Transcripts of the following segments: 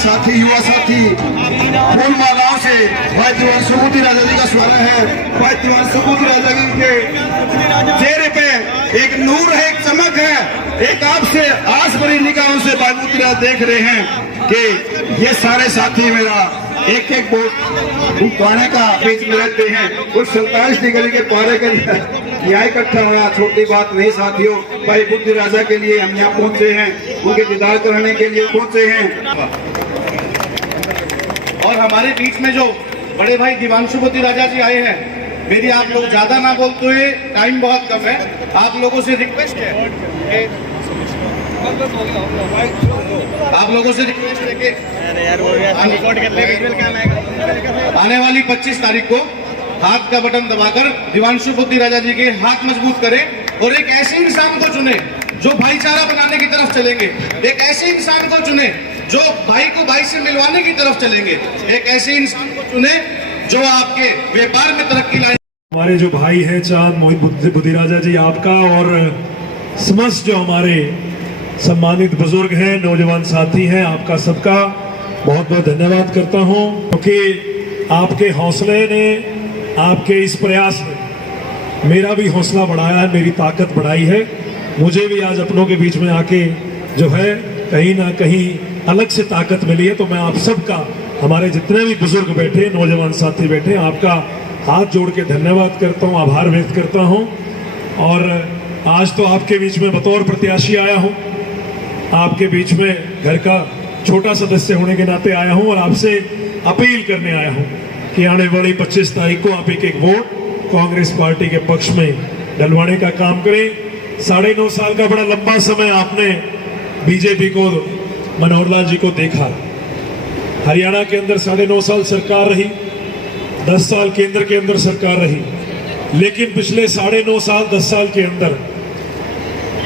साथी युवा साथी पूर्णमा गांव से भाई दीवान सुबुद्धि राजा जी का स्वागत है। भाई दीवान सुबुद्धि राजा जी के चेहरे पे एक नूर है, एक चमक है, एक आपसे आस भरी निगाहों से भाई बुद्धि राजा देख रहे हैं कि ये सारे साथी मेरा एक एक वोट पाने का बीच में रहते हैं। कुछ 47 डिग्री के पारे के यहाँ इकट्ठा हुआ, छोटी बात नहीं साथियों। भाई बुद्धि राजा के लिए हम यहाँ पहुंचे हैं, उनके दीदार करने के लिए पहुंचे हैं। और हमारे बीच में जो बड़े भाई दिवांशु बुद्धि राजा जी आए हैं, मेरी आप लोग ज्यादा ना बोलते हुए, टाइम बहुत कम है, आप लोगों से रिक्वेस्ट है, आप लोगों से रिक्वेस्ट है कि आने वाली 25 तारीख को हाथ का बटन दबाकर दिवांशु बुद्धि राजा जी के हाथ मजबूत करें और एक ऐसे इंसान को चुने जो भाईचारा बनाने की तरफ चलेंगे, एक ऐसे इंसान को चुने जो भाई को भाई से मिलवाने की तरफ चलेंगे, एक ऐसे इंसान को चुने जो आपके व्यापार में तरक्की लाए। हमारे जो भाई हैं चांद मोहित बुद्धि राजा जी, आपका और समस्त जो हमारे सम्मानित बुजुर्ग हैं, नौजवान साथी हैं, आपका सबका बहुत बहुत धन्यवाद करता हूं, क्योंकि आपके हौसले ने, आपके इस प्रयास ने मेरा भी हौसला बढ़ाया है, मेरी ताकत बढ़ाई है। मुझे भी आज अपनों के बीच में आके जो है कहीं ना कहीं अलग से ताकत मिली है। तो मैं आप सबका, हमारे जितने भी बुजुर्ग बैठे, नौजवान साथी बैठे, आपका हाथ जोड़ के धन्यवाद करता हूं, आभार व्यक्त करता हूं। और आज तो आपके बीच में बतौर प्रत्याशी आया हूं, आपके बीच में घर का छोटा सदस्य होने के नाते आया हूं और आपसे अपील करने आया हूं कि आने वाली 25 तारीख को आप एक एक वोट कांग्रेस पार्टी के पक्ष में डलवाने का काम करें। 9.5 साल का बड़ा लंबा समय आपने बीजेपी को, मनोहर लाल जी को देखा। हरियाणा के अंदर 9.5 साल सरकार रही, 10 साल केंद्र के अंदर सरकार रही, लेकिन पिछले 9.5 साल 10 साल के अंदर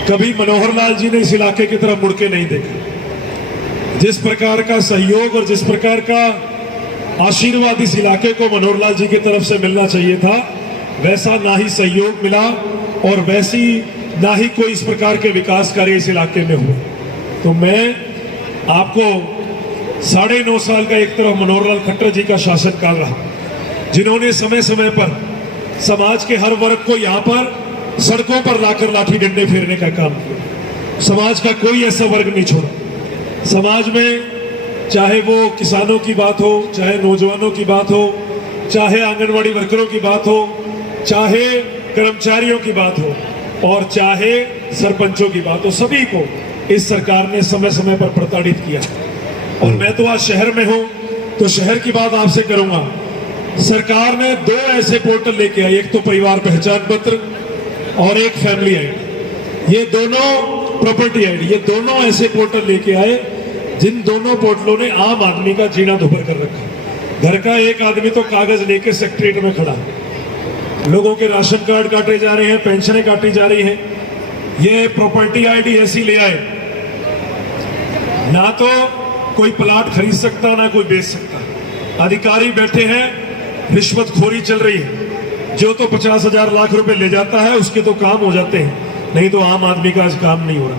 कभी मनोहर लाल जी ने इस इलाके की तरफ मुड़ के नहीं देखा। जिस प्रकार का सहयोग और जिस प्रकार का आशीर्वाद इस इलाके को मनोहर लाल जी की तरफ से मिलना चाहिए था, वैसा ना ही सहयोग मिला और वैसी ना ही कोई इस प्रकार के विकास कार्य इस इलाके में हुए। तो मैं आपको 9.5 साल का एक तरफ मनोहर लाल खट्टर जी का शासनकाल रहा, जिन्होंने समय समय पर समाज के हर वर्ग को यहाँ पर सड़कों पर लाकर लाठी डंडे फेरने का काम किया। समाज का कोई ऐसा वर्ग नहीं छोड़ा। समाज में चाहे वो किसानों की बात हो, चाहे नौजवानों की बात हो, चाहे आंगनवाड़ी वर्करों की बात हो, चाहे कर्मचारियों की बात हो और चाहे सरपंचों की बात हो, सभी को इस सरकार ने समय समय पर प्रताड़ित किया। और मैं तो आज शहर में हूं, तो शहर की बात आपसे करूंगा। सरकार ने 2 ऐसे पोर्टल लेके आई, एक तो परिवार पहचान पत्र और एक फैमिली आईडी। ये दोनों प्रॉपर्टी आईडी, ये दोनों ऐसे पोर्टल लेके आए जिन दोनों पोर्टलों ने आम आदमी का जीना दुभर कर रखा। घर का एक आदमी तो कागज लेके सेक्रेटरीट में खड़ा, लोगों के राशन कार्ड काटे जा रहे हैं, पेंशनें काटी जा रही हैं। ये प्रॉपर्टी आईडी ऐसी ले आए, ना तो कोई प्लाट खरीद सकता, ना कोई बेच सकता। अधिकारी बैठे हैं, रिश्वतखोरी चल रही है। जो तो 50,000 लाख रुपए ले जाता है, उसके तो काम हो जाते हैं, नहीं तो आम आदमी का आज काम नहीं हो रहा।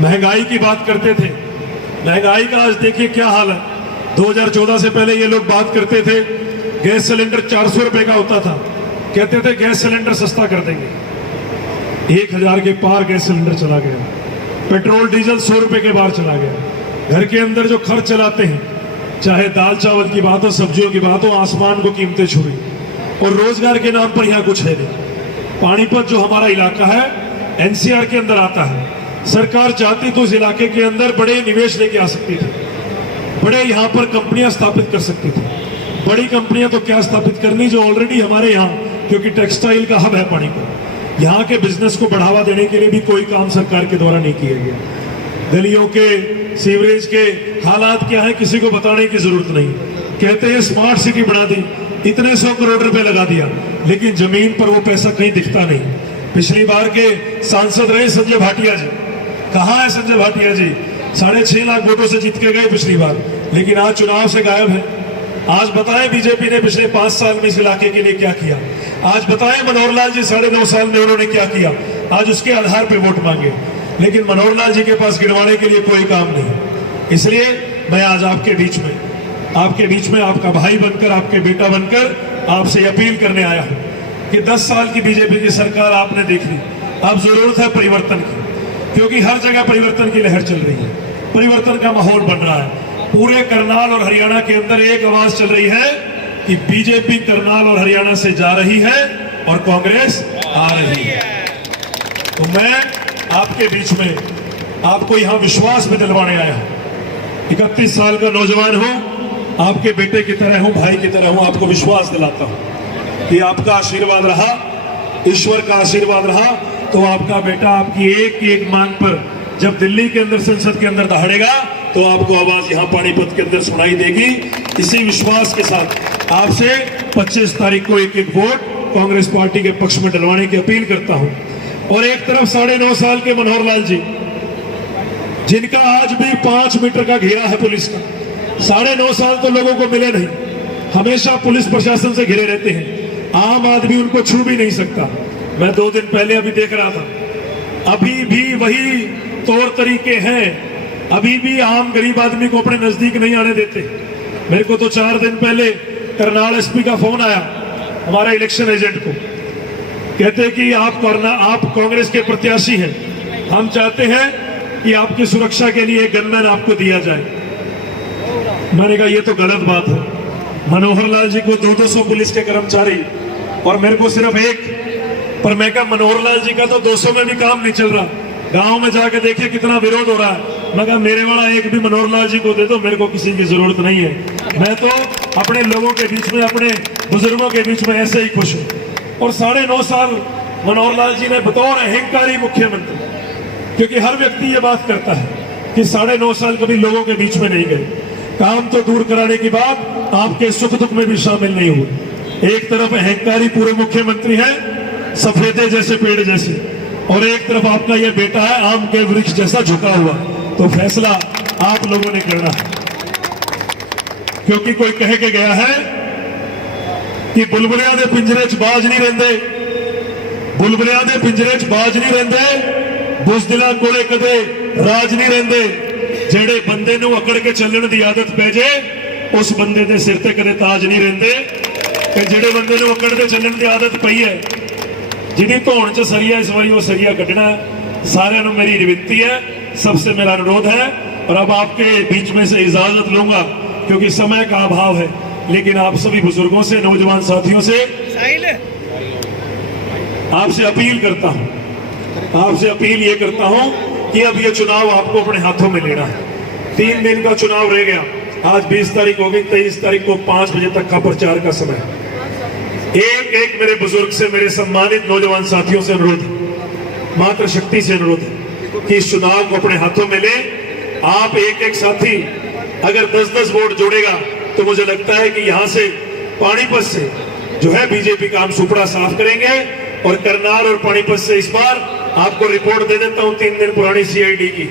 महंगाई की बात करते थे, महंगाई का आज देखिए क्या हाल है। 2014 से पहले ये लोग बात करते थे, गैस सिलेंडर 400 रुपए का होता था, कहते थे गैस सिलेंडर सस्ता कर देंगे। 1000 के पार गैस सिलेंडर चला गया। पेट्रोल डीजल 100 रुपए के पार चला गया। घर के अंदर जो खर्च चलाते हैं, चाहे दाल चावल की बात हो, सब्जियों की बात हो, आसमान को कीमतें छू रही। और रोजगार के नाम पर यहाँ कुछ है नहीं। पानीपत जो हमारा इलाका है एनसीआर के अंदर आता है। सरकार चाहती तो इस इलाके के अंदर बड़े निवेश लेके आ सकती थी, बड़े यहाँ पर कंपनियां स्थापित कर सकती थी। बड़ी कंपनियां तो क्या स्थापित करनी, जो ऑलरेडी हमारे यहाँ, क्योंकि टेक्सटाइल का हब है पानीपत, यहाँ के बिजनेस को बढ़ावा देने के लिए भी कोई काम सरकार के द्वारा नहीं किया गया। गलियों के सीवरेज के हालात क्या है किसी को बताने की जरूरत नहीं। कहते हैं स्मार्ट सिटी बना दी, इतने 100 करोड़ रुपए लगा दिया, लेकिन जमीन पर वो पैसा कहीं दिखता नहीं। पिछली बार के सांसद रहे संजय भाटिया जी। कहाँ है संजय भाटिया जी? 6.5 लाख वोटों से जीत के गए पिछली बार, लेकिन आज चुनाव से गायब है। आज बताएं बीजेपी ने पिछले 5 साल में इस इलाके के लिए क्या किया। आज बताएं मनोहर लाल जी 9.5 साल में उन्होंने क्या किया। आज उसके आधार पर वोट मांगे, लेकिन मनोहर लाल जी के पास गिनवाने के लिए कोई काम नहीं। इसलिए मैं आज आपके बीच में आपका भाई बनकर, आपके बेटा बनकर आपसे अपील करने आया हूं कि 10 साल की बीजेपी की सरकार आपने देख ली। अब जरूरत है परिवर्तन की, क्योंकि हर जगह परिवर्तन की लहर चल रही है, परिवर्तन का माहौल बन रहा है। पूरे करनाल और हरियाणा के अंदर एक आवाज चल रही है कि बीजेपी करनाल और हरियाणा से जा रही है और कांग्रेस आ रही है। तो मैं आपके बीच में आपको यहां विश्वास में दिलवाने आया हूं। 31 साल का नौजवान हूं, आपके बेटे की तरह हूं, भाई की तरह हूं। आपको विश्वास दिलाता हूं कि आपका आशीर्वाद रहा, ईश्वर का आशीर्वाद रहा, तो आपका बेटा आपकी एक एक मांग पर जब दिल्ली के अंदर संसद के अंदर दहाड़ेगा तो आपको आवाज यहां पानीपत के अंदर सुनाई देगी। इसी विश्वास के साथ आपसे 25 तारीख को एक एक वोट कांग्रेस पार्टी के पक्ष में डलवाने की अपील करता हूं। और एक तरफ 9.5 साल के मनोहर लाल जी, जिनका आज भी 5 मीटर का घेरा है पुलिस का। 9.5 साल तो लोगों को मिले नहीं, हमेशा पुलिस प्रशासन से घिरे रहते हैं। आम आदमी उनको छू भी नहीं सकता। मैं 2 दिन पहले अभी देख रहा था, अभी भी वही तौर तरीके हैं। अभी भी आम गरीब आदमी को अपने नजदीक नहीं आने देते। मेरे को तो 4 दिन पहले करनाल एसपी का फोन आया हमारे इलेक्शन एजेंट को, कहते कि आप कांग्रेस के प्रत्याशी हैं, हम चाहते हैं कि आपकी सुरक्षा के लिए गनमैन आपको दिया जाए। मैंने कहा ये तो गलत बात है। मनोहर लाल जी को 200 पुलिस के कर्मचारी और मेरे को सिर्फ 1, पर मैं कहा मनोहर लाल जी का तो 200 में भी काम नहीं चल रहा। गांव में जाके देखिए कितना विरोध हो रहा है। मैं कहा मेरे वाला एक भी मनोहर लाल जी को दे दो, मेरे को किसी की जरूरत नहीं है। मैं तो अपने लोगों के बीच में, अपने बुजुर्गों के बीच में ऐसे ही खुश हूं। और 9.5 साल मनोहर लाल जी ने बतौर अहंकारी मुख्यमंत्री, क्योंकि हर व्यक्ति ये बात करता है कि 9.5 साल कभी लोगों के बीच में नहीं गए, काम तो दूर कराने की बात आपके सुख दुख में भी शामिल नहीं हुए। एक तरफ अहंकारी पूर्व मुख्यमंत्री है, सफेदे जैसे पेड़ जैसे, और एक तरफ आपका यह बेटा है आम के वृक्ष जैसा झुका हुआ। तो फैसला आप लोगों ने करना है, क्योंकि कोई कह के गया है कि बुलबुलियां दे पिंजरे च बाज नहीं रहंदे, बुलबुलियां दे पिंजरे च बाज नहीं रहंदे, बुज़दिलां कोले कदे राज नहीं रहंदे। जेड़े बंदे नूं अकड़ के चलण दी आदत पै जे, उस बंदे दे सिर ते कदे ताज नहीं रहंदे। ते जेड़े बंदे नूं अकड़ के चलण दी आदत पई है, जिहदी धौण च सरिया, इस बारी वो सरिया कड्ढना है। सारिਆਂ ਨੂੰ मेरी विनती है, सबसे मेरा अनुरोध है। और अब आपके बीच में से इजाजत लूंगा क्योंकि समय का अभाव है, लेकिन आप सभी बुजुर्गों से, नौजवान साथियों से आपसे अपील करता हूं, आपसे अपील ये करता हूं कि अब ये चुनाव आपको अपने हाथों में लेना है। 3 दिन का चुनाव रह गया, आज 20 तारीख हो गई। 23 तारीख को 5 बजे तक का प्रचार का समय। एक एक मेरे बुजुर्ग से, मेरे सम्मानित नौजवान साथियों से अनुरोध है, मात्र शक्ति से अनुरोध है कि इस चुनाव को अपने हाथों में ले। आप एक एक साथी अगर 10-10 वोट जोड़ेगा तो मुझे लगता है कि यहां से पानीपत से जो है बीजेपी का हम सुपड़ा साफ करेंगे। और करनाल और पानीपत से इस बार आपको रिपोर्ट दे देता हूं 3 दिन पुरानी सीआईडी की।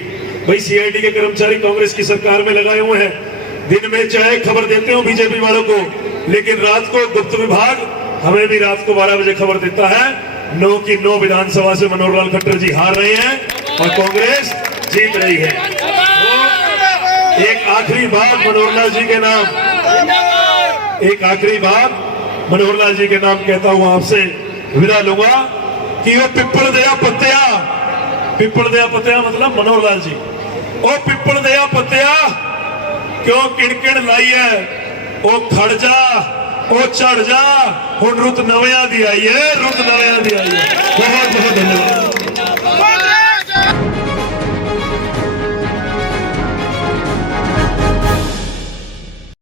भाई सीआईडी के कर्मचारी कांग्रेस की सरकार में लगाए हुए हैं। दिन में चाहे खबर देते हो बीजेपी वालों को, लेकिन रात को गुप्त विभाग हमें भी रात को 12 बजे खबर देता है 9 की 9 विधानसभा से मनोहर लाल खट्टर जी हार रहे हैं और कांग्रेस जीत रही है। तो एक आखिरी बात मनोहर लाल जी के नाम, एक आखिरी बात मनोहर लाल जी के नाम कहता हूं, आपसे विदा लूंगा कि वो पिपल दया पत्तिया, पिपल दया पत्तिया मतलब मनोहर लाल जी, ओ पिपल दया पत्तिया क्यों किणकिण लाई है, ओ खड़ जा, ओ चढ़ जा, हुण रुत नवियां दी आई है, रुत नवियां दी आई है। बहुत बहुत धन्यवाद।